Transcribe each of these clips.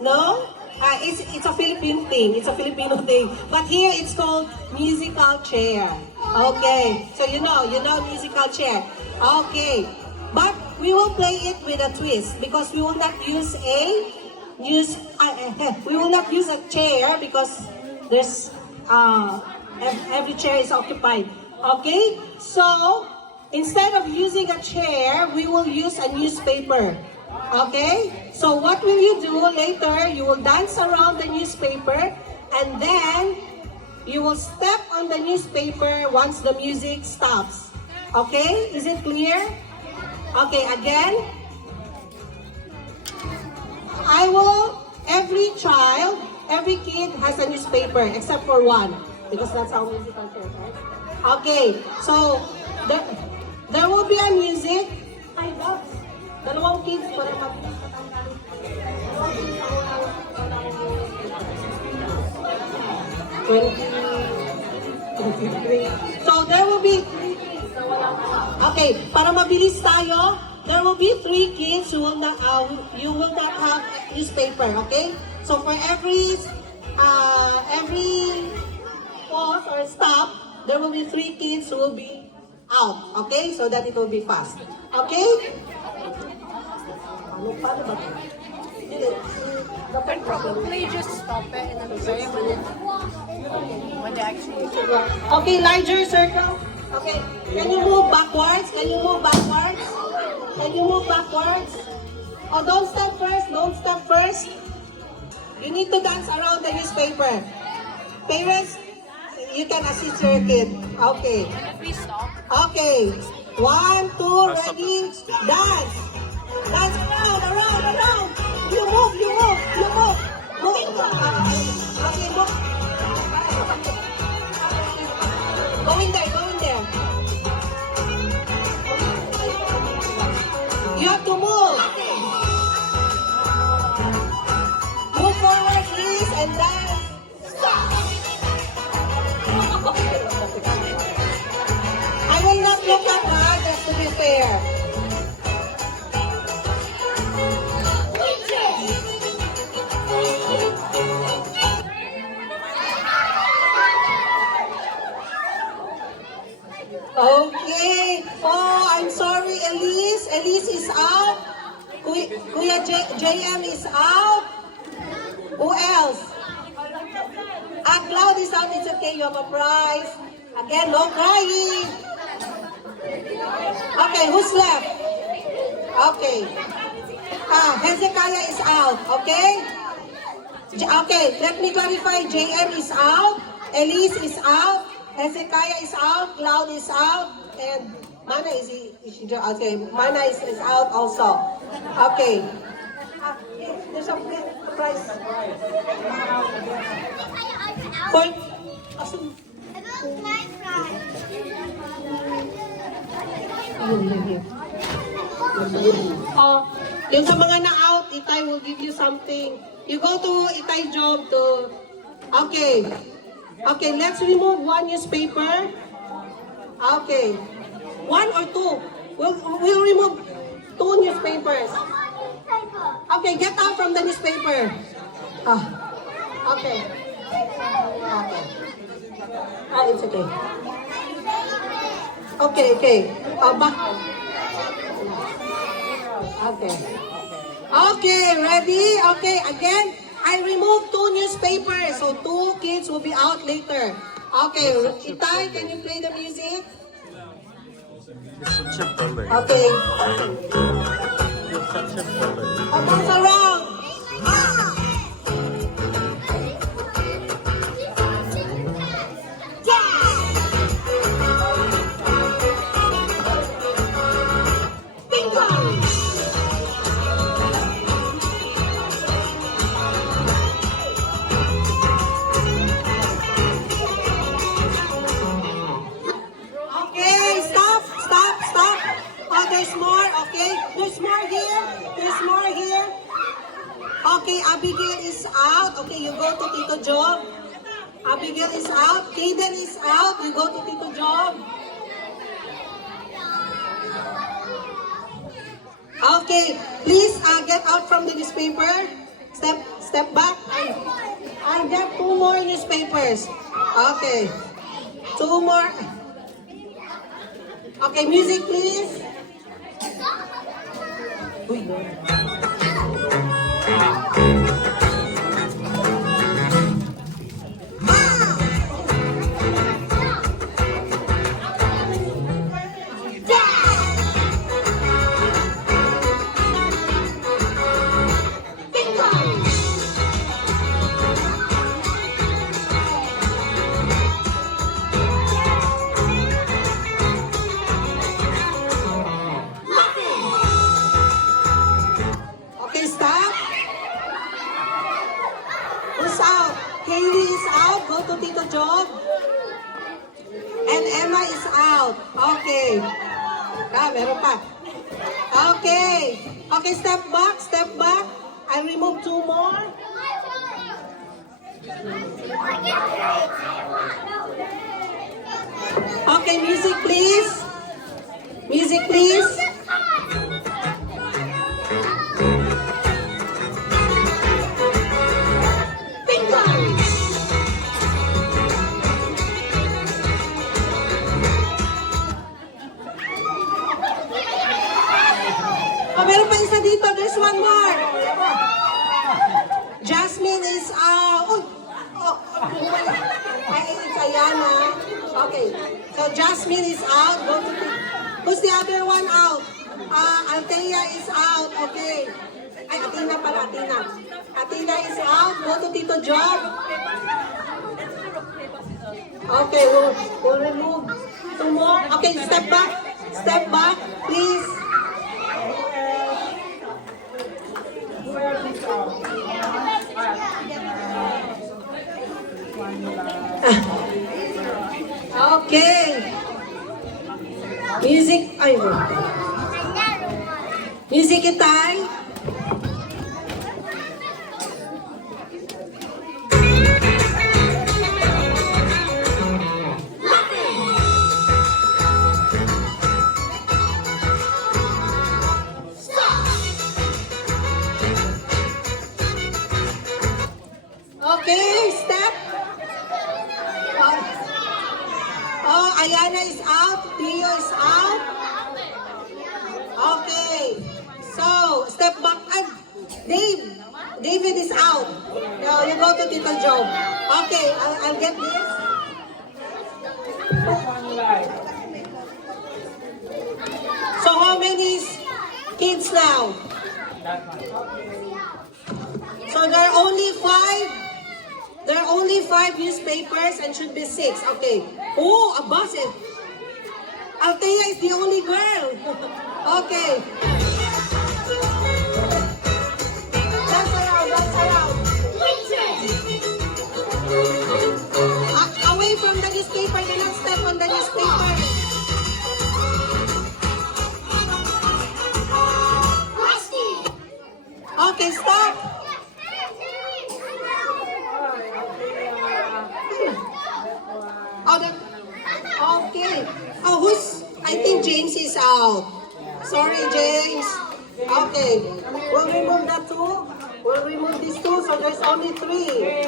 No? It's a Philippine thing. It's a Filipino thing. But here it's called musical chair. Okay. So you know musical chair. Okay. But we will play it with a twist because we will not use we will not use a chair because there's every chair is occupied. Okay? So instead of using a chair, we will use a newspaper. Okay? So what will you do later? You will dance around the newspaper and then you will step on the newspaper once the music stops. Okay? Is it clear? Okay, again. Every child, every kid has a newspaper except for one because that's how musical chairs, right? Okay, so there will be a music. Hi, dogs. Dalawang kids para mabilis patanggalin. 23. So there will be 3 kids na walang Okay, para mabilis tayo, there will be 3 kids who will not, you will not have newspaper, okay? So for every pause or stop, there will be 3 kids who will be out, okay? So that it will be fast. Okay? Paano ba ito? Can probably just stop it and then play when they actually. Okay, larger circle. Okay, can you move backwards? Can you move backwards? Can you move backwards? Oh, don't stop first. Don't stop first. You need to dance around the newspaper. Parents, you can assist your kid. Okay. Can we stop? Okay. 1, 2, ready, dance. Dance around. You move. Move. Okay, move. Go in there. You have to move. Move forward, please, and dance. I will not look at her, just to be fair. Okay. Oh, I'm sorry, Elise. Elise is out. Kuya JM is out. Who else? Cloud is out. It's okay. You have a prize. Again, no crying. Okay, who's left? Okay. Hezekiah is out. Okay? Okay, let me clarify. JM is out. Elise is out. Hezekiah is out, Cloud is out, and Mana okay, Mana is out also. Okay. There's a prize. For, yung sa mga na-out, Itay will give you something. You go to Itay job to, okay. Okay, let's remove 1 newspaper. Okay. 1 or 2? We'll remove 2 newspapers. Okay, get out from the newspaper. Okay. It's okay. Okay. Back. Okay. Okay, ready? Okay, again. I removed 2 newspapers, so 2 kids will be out later. Okay, Itay, can you play the music? Okay. Bounce around. There's more, okay? There's more here. Okay, Abigail is out. Okay, you go to Tito Job. Abigail is out. Kaden is out. You go to Tito Job. Okay, please get out from the newspaper. Step Step back. I got 2 more newspapers. Okay. 2 more. Okay, music please. Uy. Okay, stop. Who's out? Hailey is out. Go to Tito Job. And Emma is out. Okay. Meron pa. Okay. Okay, step back. Step back. I remove 2 more. Okay, music please. Music please. Oh, meron pa isa dito. There's one more. Jasmine is out. It's Ayana. Okay. So Jasmine is out. Go to who's the other one out? Althea is out. Okay. Ay, Athena pala. Athena. Athena is out. Go to Tito Job. Okay. We'll remove 2 more. Okay. Step back. Step back. Please. Okay. Music, ay, music itay. Okay, step. Oh, Ayana is out. Theo is out. Okay. So, step back. Dave. David is out. No, you go to Tito Joe. Okay, I'll get this. So, how many kids now? So, there are only 5. There are only 5 newspapers and should be 6. Okay. Oh, a bus. Althea is the only girl. Okay. Dance around, dance around. Away from the newspaper. Do not step on the newspaper. Okay, stop. Okay. Oh, I think James is out. Sorry, James. Okay. We'll remove that 2. We'll remove these 2, so there's only 3.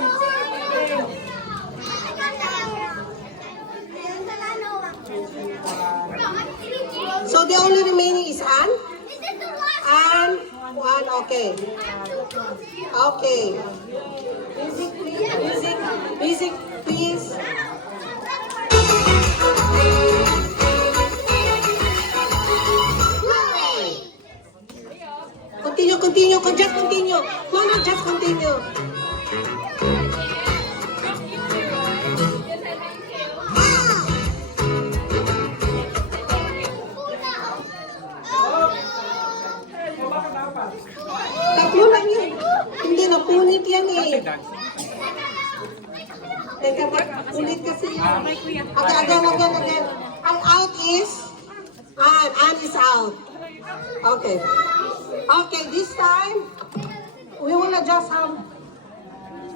So the only remaining is Anne? Anne, 1, okay. Okay. Music, please. Music, please. Continue. Just continue. No, just continue. Tatlo lang yun. Hindi, napunit yan eh. Teka, ulit kasi. Okay, again. Ang out is, Anne is out. Okay. Okay, this time, we will adjust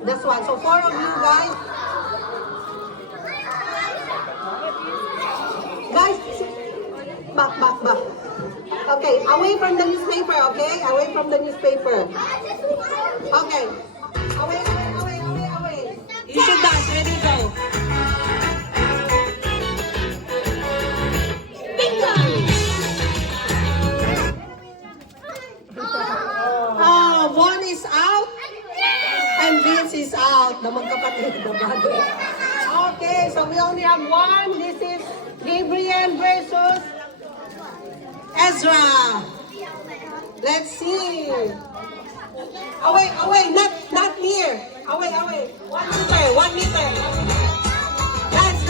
this one. So 4 of you guys. Guys, back. Okay, away from the newspaper, okay? Away from the newspaper. Okay. and Vince is out. The magkapatid, the brother. Okay, so we only have one. This is Gabriel versus Ezra. Let's see. Away, not near. Away. 1 meter, 1 meter. Dance.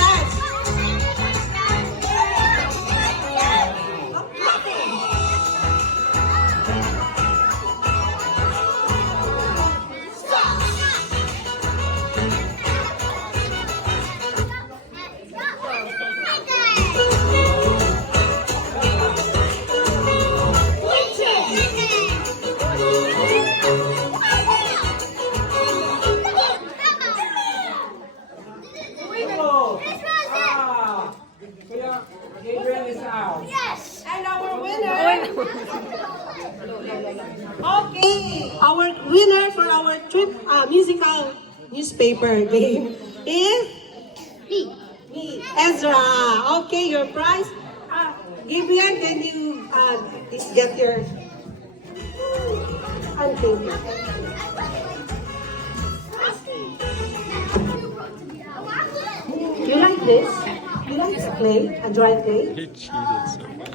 Gabriel is out. And our winner. Okay, our winner for our trip musical newspaper game is me, Ezra. Okay, your prize. Gabriel, can you get your unpaid? You like this? You like to play? A dry play? He cheated so much.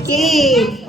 Okay.